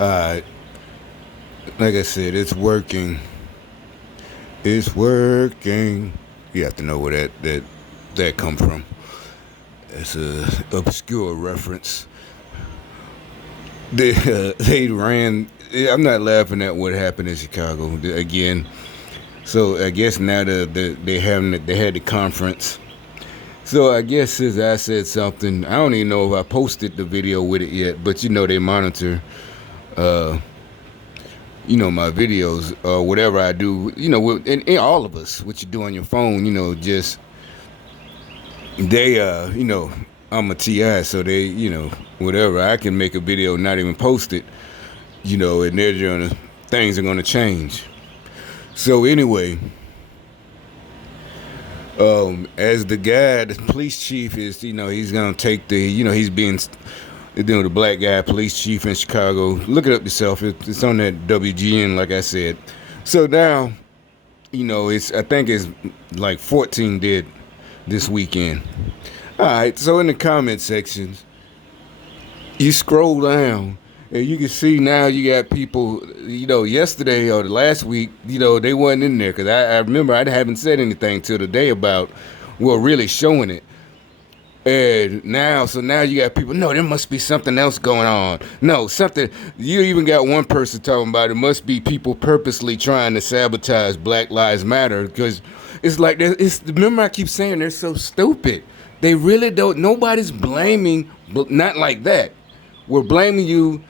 Uh, like I said, it's working. It's working. You have to know where that come from. It's a obscure reference. They ran. I'm not laughing at what happened in Chicago again. So I guess now they had the conference. So I guess since I said something, I don't even know if I posted the video with it yet. But they monitor, uh, my videos or whatever I do. And all of us, what you do on your phone. Just they, I'm a TI, so they, whatever. I can make a video, not even post it. And things are gonna change. So anyway, as the police chief is, he's gonna take he's being, the black guy police chief in Chicago. Look it up yourself. It's on that WGN, like I said. So now, I think it's like 14 dead this weekend. All right. So in the comment sections, you scroll down. And you can see now you got people, yesterday or the last week, they wasn't in there. Because I remember I haven't said anything till today about, really showing it. And now you got people, no, there must be something else going on. No, you even got one person talking about it must be people purposely trying to sabotage Black Lives Matter. Because it's like, remember I keep saying they're so stupid. They really don't, nobody's blaming, not like that. We're blaming you.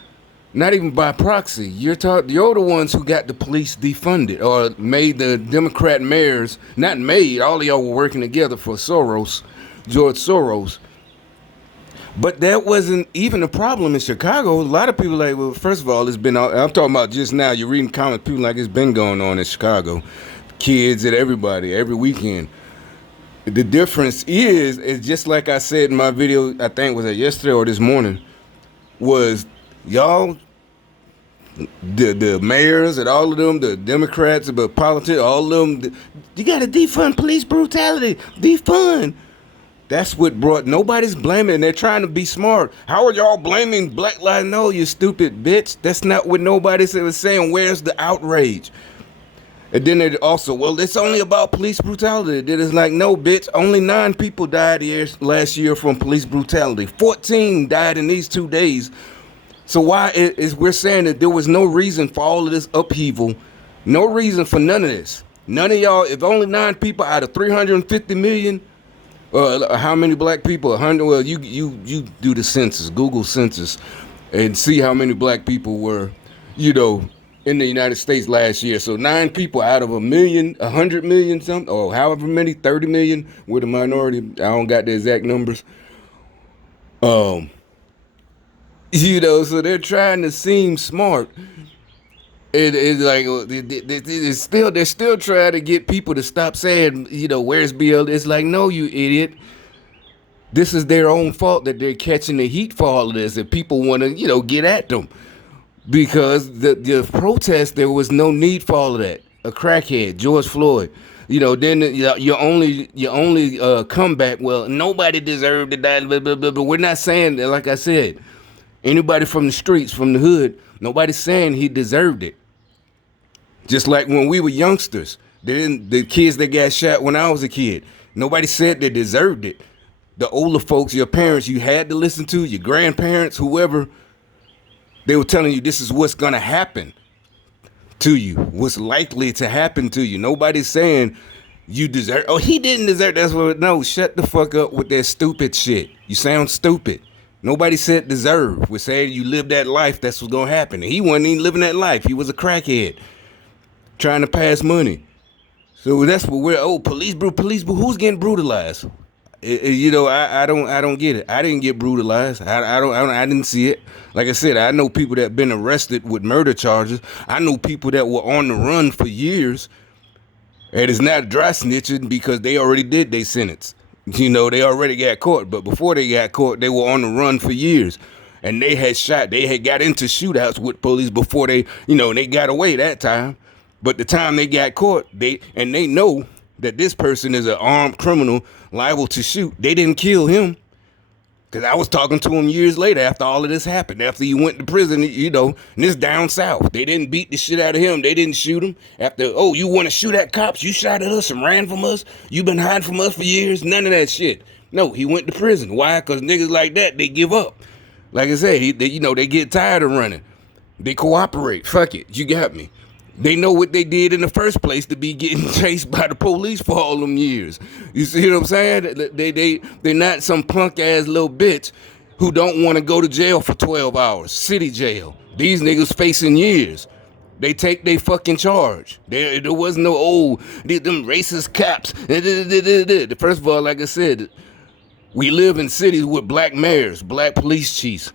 Not even by proxy. You're the ones who got the police defunded or made the Democrat mayors, not made, all of y'all were working together for George Soros. But that wasn't even a problem in Chicago. A lot of people like, well, first of all, I'm talking about just now, you're reading comments, people like it's been going on in Chicago. Kids and everybody, every weekend. The difference is just like I said in my video, I think was it yesterday or this morning, was y'all, the mayors and all of them, the Democrats, but politics, all of them, you got to defund police brutality. Defund. That's what nobody's blaming. And they're trying to be smart. How are y'all blaming Black Lives? No, you stupid bitch. That's not what nobody was saying. Where's the outrage? And then they also, well, it's only about police brutality. Then it's like, no, bitch, only 9 people died last year from police brutality. 14 died in these 2 days. So why is we're saying that there was no reason for all of this upheaval, no reason for none of this. None of y'all, if only 9 people out of 350 million, how many black people? 100. Well, you do the census, Google census, and see how many black people were, in the United States last year. So 9 people out of 100 million something, or however many, 30 million were the minority. I don't got the exact numbers. So they're trying to seem smart. It's like they're still trying to get people to stop saying, where's BL? It's like, no, you idiot. This is their own fault that they're catching the heat for all of this, and people want to, get at them. Because the protest, there was no need for all of that. A crackhead, George Floyd. Then your only comeback, well, nobody deserved to die, blah, blah, blah, but we're not saying that, like I said, anybody from the streets, from the hood, nobody's saying he deserved it. Just like when we were youngsters, the kids that got shot when I was a kid, nobody said they deserved it. The older folks, your parents, you had to listen to, your grandparents, whoever, they were telling you this is what's going to happen to you, what's likely to happen to you. Nobody's saying you deserve, he didn't deserve, that's what, no, shut the fuck up with that stupid shit. You sound stupid. Nobody said deserve. We're saying you live that life, that's what's going to happen. And he wasn't even living that life. He was a crackhead trying to pass money. So that's what police, who's getting brutalized? I don't get it. I didn't get brutalized. I didn't see it. Like I said, I know people that been arrested with murder charges. I know people that were on the run for years. And it's not dry snitching because they already did their sentence. They already got caught. But before they got caught, they were on the run for years. And they had got into shootouts with police before they got away that time. But the time they got caught, they know that this person is an armed criminal liable to shoot. They didn't kill him. Because I was talking to him years later after all of this happened. After he went to prison, and this down south. They didn't beat the shit out of him. They didn't shoot him. After, oh, you want to shoot at cops? You shot at us and ran from us? You been hiding from us for years? None of that shit. No, he went to prison. Why? Because niggas like that, they give up. Like I said, they get tired of running. They cooperate. Fuck it. You got me. They know what they did in the first place to be getting chased by the police for all them years. You see what I'm saying? They're not some punk ass little bitch who don't want to go to jail for 12 hours, city jail. These niggas facing years. They take their fucking charge. There was no, them racist cops. First of all, like I said, we live in cities with black mayors, black police chiefs,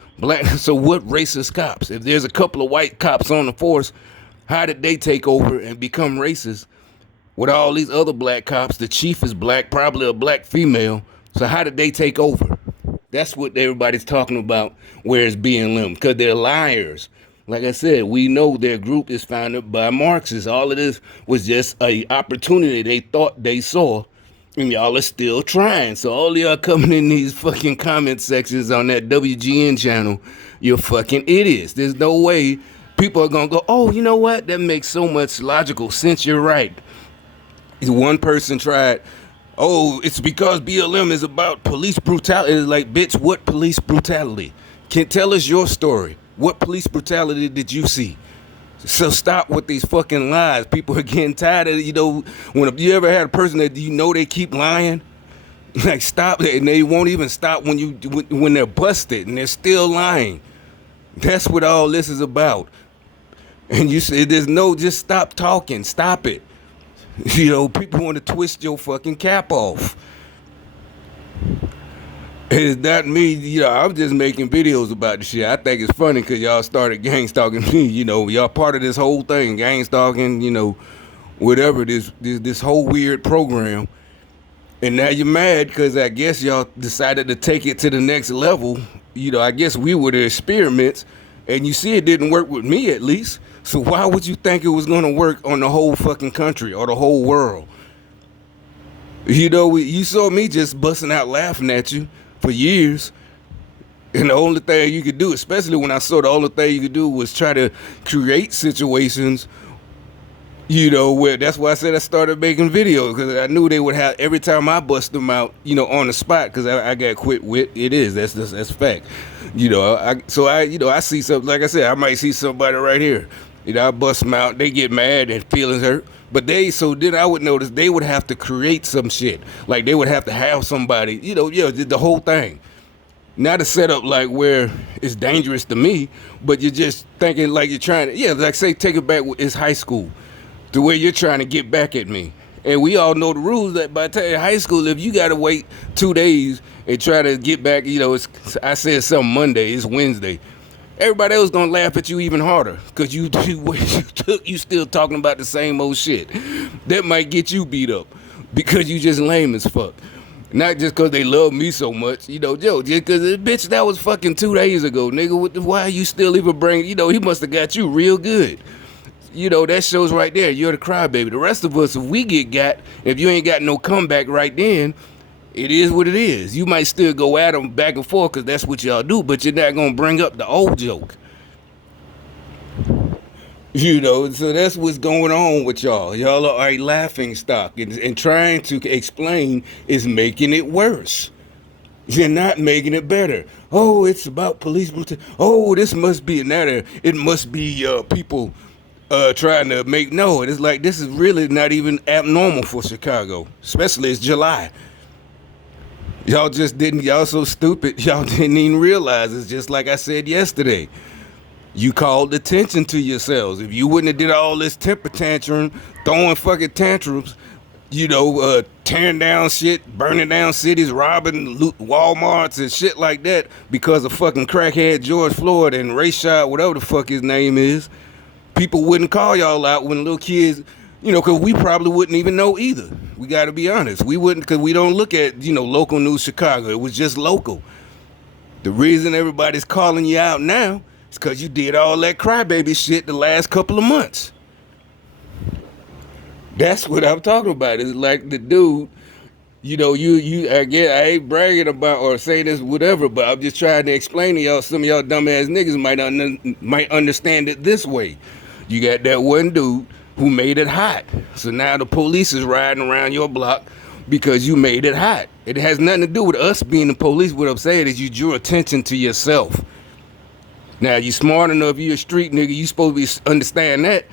so what racist cops? If there's a couple of white cops on the force, how did they take over and become racist with all these other black cops? The chief is black, probably a black female. So how did they take over? That's what everybody's talking about, where it's being limbed, because they're liars. Like I said, we know their group is founded by Marxists. All of this was just an opportunity they thought they saw, and y'all are still trying. So all y'all coming in these fucking comment sections on that WGN channel, you're fucking idiots. There's no way people are going to go, oh, you know what? That makes so much logical sense. You're right. One person tried, oh, it's because BLM is about police brutality. It's like, bitch, what police brutality? Can tell us your story. What police brutality did you see? So stop with these fucking lies. People are getting tired of it. When you ever had a person that they keep lying? Like, stop it. And they won't even stop when they're busted and they're still lying. That's what all this is about. And you say just stop talking. Stop it. People want to twist your fucking cap off. It's not me, I'm just making videos about the shit. I think it's funny because y'all started gang stalking me, y'all part of this whole thing, gang stalking, whatever, this whole weird program. And now you're mad because I guess y'all decided to take it to the next level. I guess we were the experiments, and you see it didn't work with me at least. So why would you think it was going to work on the whole fucking country or the whole world? You saw me just busting out laughing at you for years. And the only thing you could do, especially when I saw the only thing you could do was try to create situations, where that's why I said I started making videos, because I knew they would have, every time I bust them out, on the spot, because I got quit with, that's fact. I see something, like I said, I might see somebody right here. I bust them out, they get mad and feelings hurt. But then I would notice they would have to create some shit. Like they would have to have somebody, the whole thing. Not a setup like where it's dangerous to me, but you're just thinking like you're trying to, like say, take it back, it's high school. The way you're trying to get back at me. And we all know the rules that by the time high school, if you got to wait 2 days and try to get back, I said something Monday, it's Wednesday. Everybody else gonna laugh at you even harder because you still talking about the same old shit. That might get you beat up because you just lame as fuck. Not just because they love me so much, just because, bitch, that was fucking 2 days ago, nigga. Why are you still even bringing, he must have got you real good. That shows right there, you're the crybaby. The rest of us, if we get got, if you ain't got no comeback right then, it is what it is. You might still go at them back and forth because that's what y'all do, but you're not going to bring up the old joke. So that's what's going on with y'all. Y'all are a laughing stock, and trying to explain is making it worse. You're not making it better. Oh, it's about police brutality. Oh, this must be another. It must be people trying to make, no, it's like this is really not even abnormal for Chicago, especially it's July. Y'all so stupid, y'all didn't even realize. It's just like I said yesterday. You called attention to yourselves. If you wouldn't have did all this temper tantrum, throwing fucking tantrums, tearing down shit, burning down cities, robbing Walmarts and shit like that because of fucking crackhead George Floyd and Rayshard, whatever the fuck his name is, people wouldn't call y'all out when little kids, because we probably wouldn't even know either. We got to be honest. We wouldn't, because we don't look at, local news Chicago. It was just local. The reason everybody's calling you out now is because you did all that crybaby shit the last couple of months. That's what I'm talking about. It's like the dude, Again, I ain't bragging about or saying this whatever, but I'm just trying to explain to y'all. Some of y'all dumbass niggas might understand it this way. You got that one dude who made it hot, so now the police is riding around your block because you made it hot. It has nothing to do with us being the police. What I'm saying is you drew attention to yourself. Now you smart enough, you a street nigga, you supposed to understand that.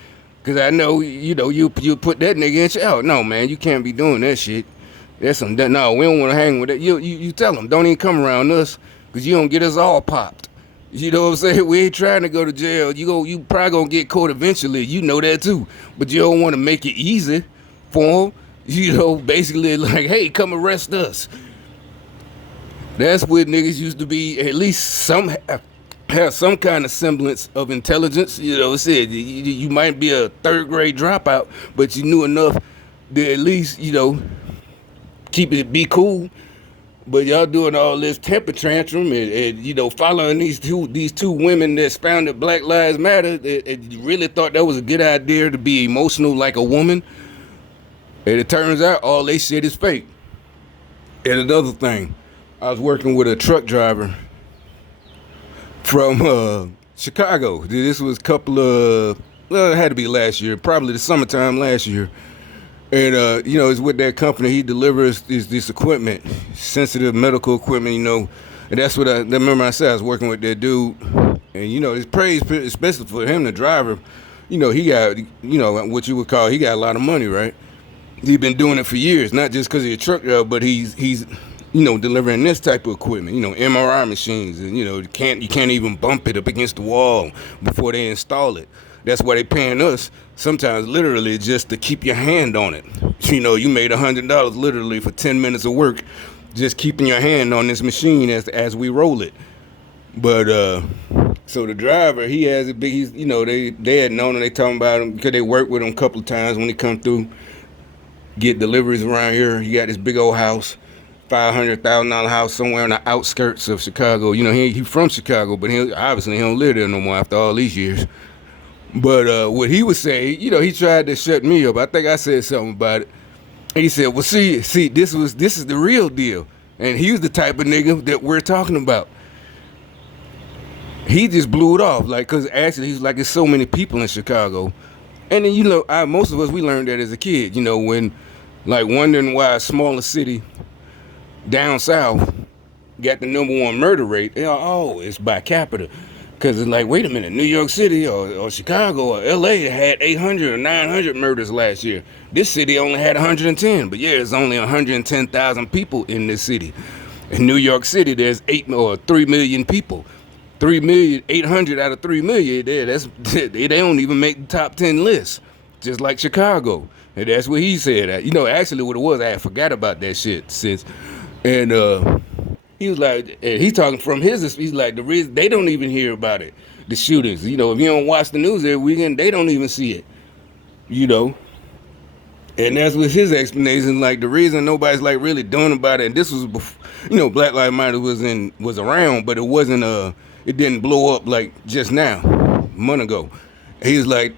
Cause I know, you put that nigga in jail. No, man, you can't be doing that shit. That's some, no, we don't want to hang with that. You tell them, don't even come around us, cause you don't get us all popped. You know what I'm saying? We ain't trying to go to jail. You probably gonna get caught eventually. You know that too. But you don't want to make it easy for them. Basically like, hey, come arrest us. That's what niggas used to be. At least have some kind of semblance of intelligence. Said you might be a third grade dropout, but you knew enough to at least, be cool. But y'all doing all this temper tantrum and following these two women that founded Black Lives Matter. And you really thought that was a good idea to be emotional like a woman. And it turns out all they shit is fake. And another thing, I was working with a truck driver from Chicago. This was a couple of, it had to be last year, probably the summertime last year. And, it's with that company. He delivers this equipment, sensitive medical equipment, And that's what I remember I said. I was working with that dude. And, it's praise, especially for him, the driver. He got, what you would call, he got a lot of money, right? He's been doing it for years, not just because he's a truck driver, but he's delivering this type of equipment, MRI machines, and you can't even bump it up against the wall before they install it. That's why they paying us sometimes literally just to keep your hand on it. You made $100 literally for 10 minutes of work, just keeping your hand on this machine as we roll it. But so the driver, he has a big, they had known him, they talking about him because they worked with him a couple of times when he come through, get deliveries around here. He got this big old house. $500,000 house somewhere on the outskirts of Chicago. He from Chicago, but he don't live there no more after all these years. But what he was saying, he tried to shut me up. I think I said something about it. And he said, well, see, this is the real deal. And he was the type of nigga that we're talking about. He just blew it off, because actually he's like, there's so many people in Chicago. And then, most of us, we learned that as a kid, when, wondering why a smaller city down south got the #1 murder rate. It's by capita. Because it's like, wait a minute, New York City or Chicago or LA had 800 or 900 murders last year. This city only had 110. But yeah, there's only 110,000 people in this city. In New York City, there's 3 million people. 3,800,000 out of 3 million, they don't even make the top 10 list. Just like Chicago. And that's what he said. Actually what it was, I forgot about that shit since. And he was like, and he's talking from he's like, the reason they don't even hear about it, the shootings. If you don't watch the news every weekend, they don't even see it. And that's what his explanation, the reason nobody's really doing about it. And this was before, Black Lives Matter was around, but it wasn't it didn't blow up just now, a month ago. He was like,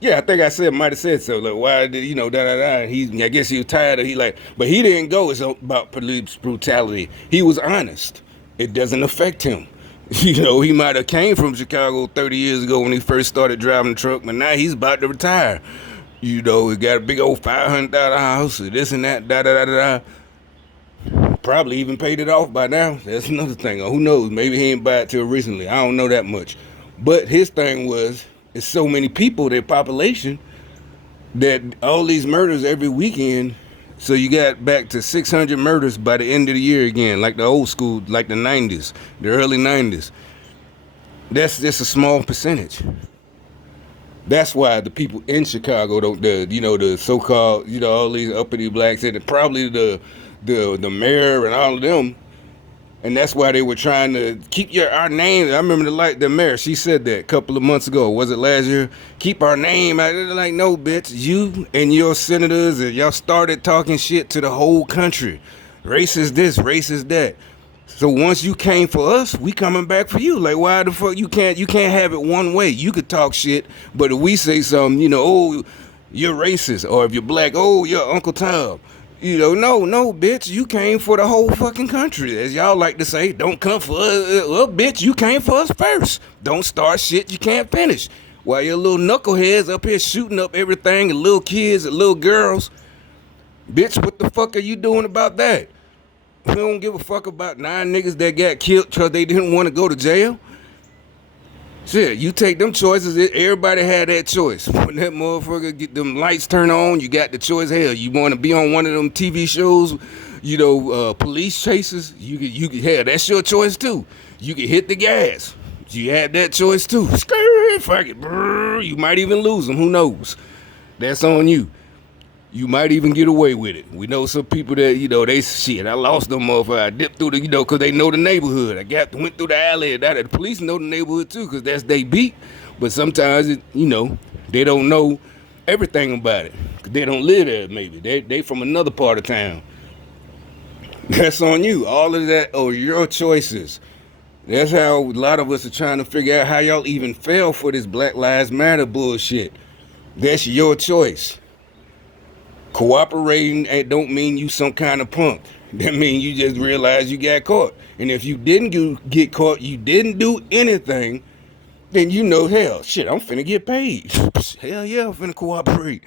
yeah, I think I might have said so. Why did I guess he was tired of but he didn't go. It's about police brutality. He was honest. It doesn't affect him. He might have came from Chicago 30 years ago when he first started driving the truck, but now he's about to retire. He got a big old $500,000 house, this and that, Probably even paid it off by now. That's another thing. Or who knows? Maybe he ain't buy it till recently. I don't know that much. But his thing was, it's so many people, their population, that all these murders every weekend. So you got back to 600 murders by the end of the year again, like the old school, like the 90s, the early 90s. That's just a small percentage. That's why the people in Chicago the so-called, all these uppity blacks, and probably the mayor and all of them. And that's why they were trying to keep our name. I remember the mayor, she said that a couple of months ago. Was it last year? Keep our name out. They're like, no, bitch. You and your senators, and y'all started talking shit to the whole country. Racist this, racist that. So once you came for us, we coming back for you. Why the fuck you can't have it one way? You could talk shit, but if we say something, oh, you're racist, or if you're black, oh, you're Uncle Tom. No, bitch, you came for the whole fucking country. As y'all like to say, don't come for us. Well, bitch, you came for us first. Don't start shit you can't finish. While your little knuckleheads up here shooting up everything and little kids and little girls. Bitch, what the fuck are you doing about that? We don't give a fuck about 9 niggas that got killed because they didn't want to go to jail. Shit, you take them choices. Everybody had that choice. When that motherfucker get them lights turned on, you got the choice. Hell, you want to be on one of them TV shows, police chases. Hell, that's your choice too. You can hit the gas. You had that choice too. Fuck it, brrr. You might even lose them. Who knows? That's on you. You might even get away with it. We know some people that, they shit. I lost them motherfucker. I dipped through the, because they know the neighborhood. went through the alley. The police know the neighborhood too, because that's they beat. But sometimes, they don't know everything about it. Cause they don't live there, maybe. They from another part of town. That's on you. All of that are your choices. That's how a lot of us are trying to figure out how y'all even fell for this Black Lives Matter bullshit. That's your choice. Cooperating don't mean you some kind of punk. That means you just realize you got caught. And if you didn't get caught, you didn't do anything, then hell, shit, I'm finna get paid. Hell yeah, I'm finna cooperate.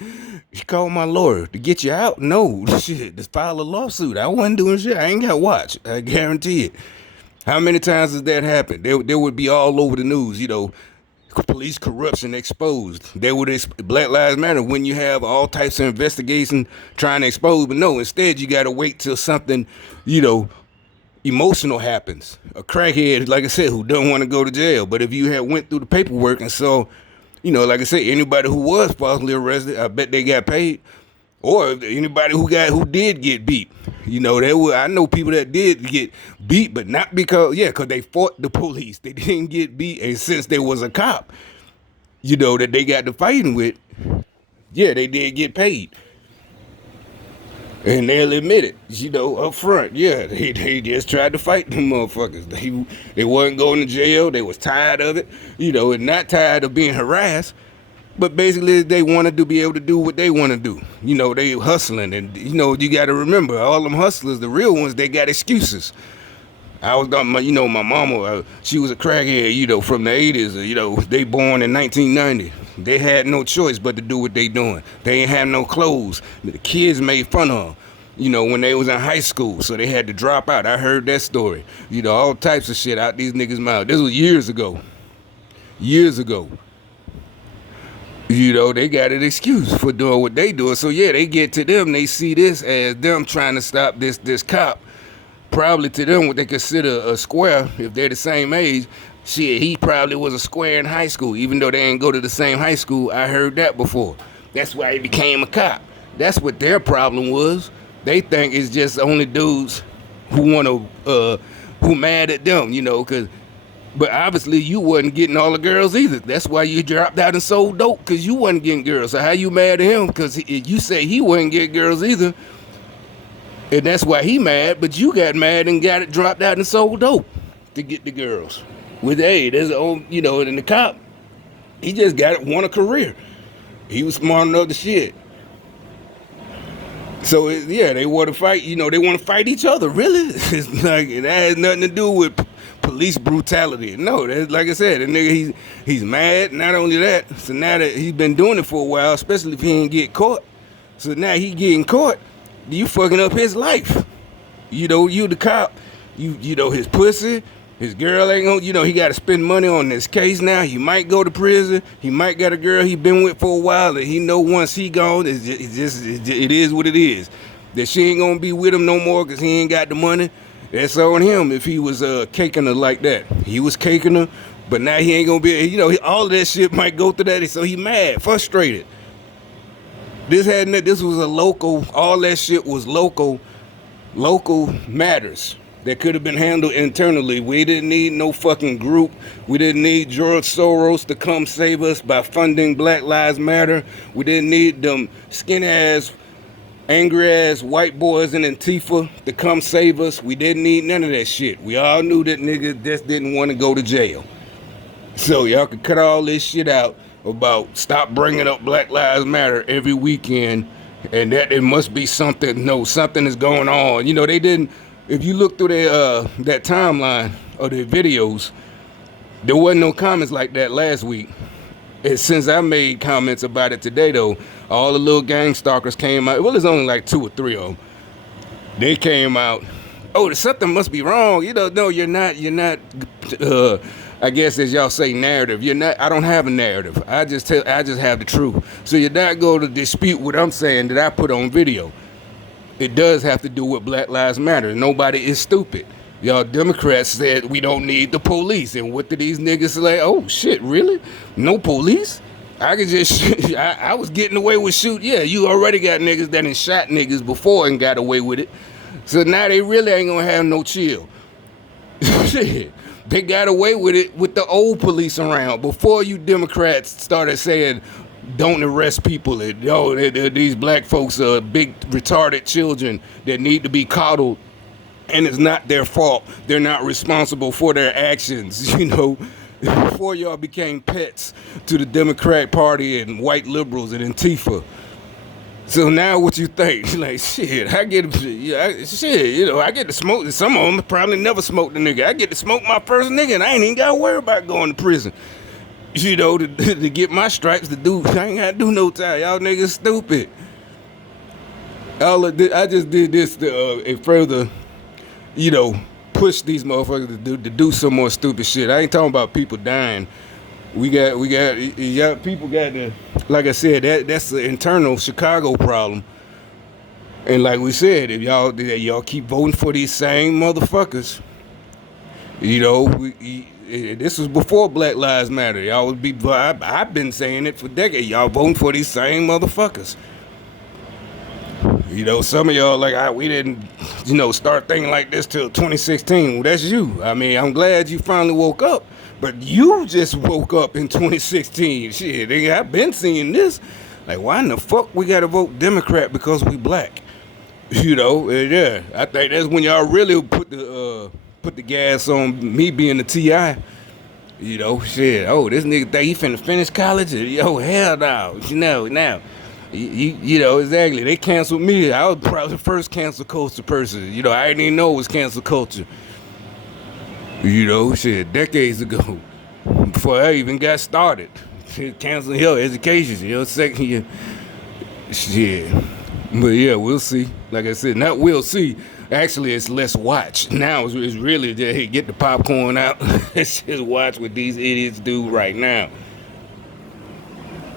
You call my lawyer to get you out? No, shit, just file a lawsuit. I wasn't doing shit. I ain't got to watch. I guarantee it. How many times has that happened? There would be all over the news, police corruption exposed. They would Black Lives Matter when you have all types of investigation trying to expose, but no, instead you got to wait till something, emotional happens. A crackhead, like I said, who don't want to go to jail. But if you had went through the paperwork and saw, like I said, anybody who was falsely arrested, I bet they got paid. Or anybody who did get beat. I know people that did get beat, but not because they fought the police. They didn't get beat, and since there was a cop, that they got to fighting with, they did get paid. And they'll admit it, up front. Yeah, they just tried to fight them motherfuckers. They wasn't going to jail. They was tired of it, and not tired of being harassed. But basically, they wanted to be able to do what they want to do. They hustling. And, you got to remember, all them hustlers, the real ones, they got excuses. I was talking about, my mama, she was a crackhead, from the 80s. They born in 1990. They had no choice but to do what they doing. They ain't had no clothes. The kids made fun of them, when they was in high school. So they had to drop out. I heard that story. All types of shit out these niggas' mouths. This was years ago. Years ago. They got an excuse for doing what they doing. So yeah, they get to them. They see this as them trying to stop this cop. Probably to them what they consider a square if they're the same age. Shit, he probably was a square in high school, even though they didn't go to the same high school. I heard that before. That's why he became a cop. That's what their problem was. They think it's just only dudes who who mad at them, cause. But obviously you wasn't getting all the girls either. That's why you dropped out and sold dope, because you wasn't getting girls. So how you mad at him? Because you say he wasn't getting girls either. And that's why he mad, but you got mad and got it dropped out and sold dope to get the girls. With there's and the cop, he just won a career. He was smart enough to shit. So they want to fight, they want to fight each other, really? It's like, it has nothing to do with police brutality. No, that's, like I said, the nigga, he's mad. Not only that, so now that he's been doing it for a while, especially if he ain't get caught. So now he getting caught, you fucking up his life. You the cop, his pussy, his girl ain't gonna, he got to spend money on this case now. He might go to prison. He might got a girl he been with for a while, and he know once he gone, it is what it is. That she ain't gonna be with him no more because he ain't got the money. That's on him if he was caking her like that. He was caking her, but now he ain't gonna be, all of that shit might go through that, so he mad, frustrated. This was a local, all that shit was local matters that could have been handled internally. We didn't need no fucking group. We didn't need George Soros to come save us by funding Black Lives Matter. We didn't need them skin-ass, angry-ass white boys in Antifa to come save us. We didn't need none of that shit. We all knew that niggas just didn't want to go to jail. So y'all could cut all this shit out about stop bringing up Black Lives Matter every weekend and that it must be something. No, something is going on. You know, they didn't. If you look through their that timeline of their videos, there wasn't no comments like that last week. And since I made comments about it today, though, all the little gang stalkers came out. Well, there's only like 2 or 3 of them. They came out. Oh, something must be wrong. You know, no, you're not. You're not. I guess as y'all say, narrative. You're not. I don't have a narrative. I just have the truth. So you're not going to dispute what I'm saying that I put on video. It does have to do with Black Lives Matter. Nobody is stupid. Y'all Democrats said we don't need the police. And what did these niggas say? Oh, shit, really? No police? I could just, I was getting away with shoot. Yeah, you already got niggas that done shot niggas before and got away with it. So now they really ain't gonna have no chill. Shit. They got away with it with the old police around. Before you Democrats started saying, don't arrest people. And, these black folks are big retarded children that need to be coddled. And it's not their fault. They're not responsible for their actions, you know. Before y'all became pets to the Democrat Party and white liberals and Antifa. So now what you think? Like, shit, I get to smoke. Some of them probably never smoked a nigga. I get to smoke my first nigga and I ain't even got to worry about going to prison. You know, to get my stripes to do, I ain't got to do no time. Y'all niggas stupid. I just did this to further, you know, push these motherfuckers to do some more stupid shit. I ain't talking about people dying. People got to, like I said, that's the internal Chicago problem. And like we said, if y'all keep voting for these same motherfuckers, you know, this was before Black Lives Matter. Y'all would be, I've been saying it for decades. Y'all voting for these same motherfuckers. You know, some of y'all we didn't, you know, start thinking like this till 2016. Well, that's you. I mean, I'm glad you finally woke up, but you just woke up in 2016. Shit, nigga, I've been seeing this. Like, why in the fuck we gotta vote Democrat because we black? You know, yeah. I think that's when y'all really put the gas on me being the TI. You know, shit. Oh, this nigga think he finna finish college? Yo, hell no. You know, now. You know, exactly. They canceled me. I was probably the first cancel culture person. You know, I didn't even know it was cancel culture. You know, shit, decades ago. Before I even got started. Shit, canceling hell education, you know, second year. Shit. But yeah, we'll see. Like I said, not we'll see. Actually, it's let's watch. Now it's really just, hey, get the popcorn out. Let's just watch what these idiots do right now.